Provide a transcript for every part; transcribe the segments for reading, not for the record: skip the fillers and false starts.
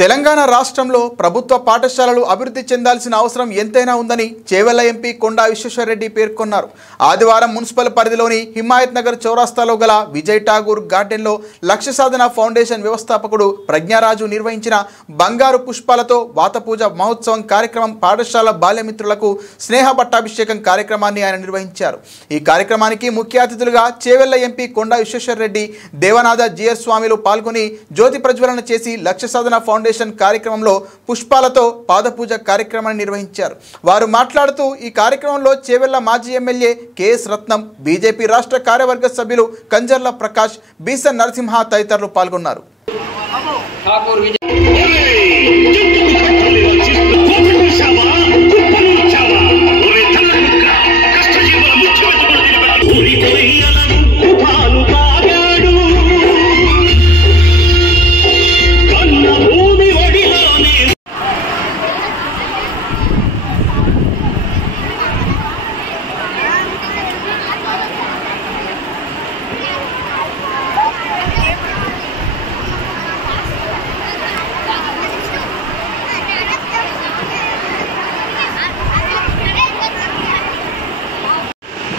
తెలంగాణ రాష్ట్రంలో ప్రభుత్వ పాఠశాలలు అభివృద్ధి చెందాల్సిన అవసరం ఎంతైనా ఉందని చేవెళ్ల ఎంపీ కొండా విశ్వేశ్వరరెడ్డి పేర్కొన్నారు. ఆదివారం మున్సిపల్ పరిధిలోని హిమాయత్ నగర్ చౌరాస్తాలో గల విజయ్ ఠాగూర్ గార్డెన్లో లక్ష్య సాధన ఫౌండేషన్ వ్యవస్థాపకుడు ప్రజ్ఞారాజు నిర్వహించిన బంగారు పుష్పాలతో వాతపూజ మహోత్సవం కార్యక్రమం పాఠశాల బాల్యమిత్రులకు స్నేహ పట్టాభిషేకం కార్యక్రమాన్ని ఆయన నిర్వహించారు. ఈ కార్యక్రమానికి ముఖ్య అతిథులుగా చేవెళ్ల ఎంపీ కొండా విశ్వేశ్వరరెడ్డి, దేవనాథ జిఆర్ స్వామిలు పాల్గొని జ్యోతి ప్రజ్వలన చేసి లక్ష్య సాధన ఫౌండేషన్ కార్యక్రమంలో పుష్పాలతో పాదపూజ కార్యక్రమాన్ని నిర్వహించారు. వారు మాట్లాడుతూ ఈ కార్యక్రమంలో చేవెళ్ల మాజీ ఎమ్మెల్యే కెఎస్ రత్నం, బీజేపీ రాష్ట్ర కార్యవర్గ సభ్యులు కంజర్ల ప్రకాష్, బీసన్ నరసింహ తదితరులు పాల్గొన్నారు.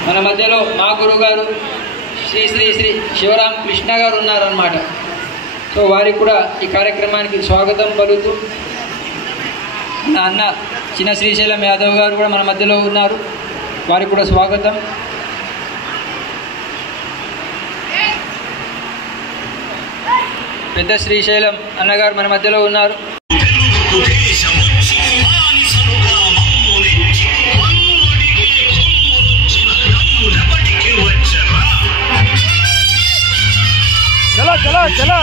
మన మధ్యలో మా గురువు గారు శ్రీ శ్రీ శ్రీ శివరాం కృష్ణ గారు ఉన్నారన్నమాట. సో వారికి కూడా ఈ కార్యక్రమానికి స్వాగతం పలుకుతూ నా అన్న చిన్న శ్రీశైలం యాదవ్ గారు కూడా మన మధ్యలో ఉన్నారు. వారికి కూడా స్వాగతం. పెద్ద శ్రీశైలం అన్నగారు మన మధ్యలో ఉన్నారు. चला चला चला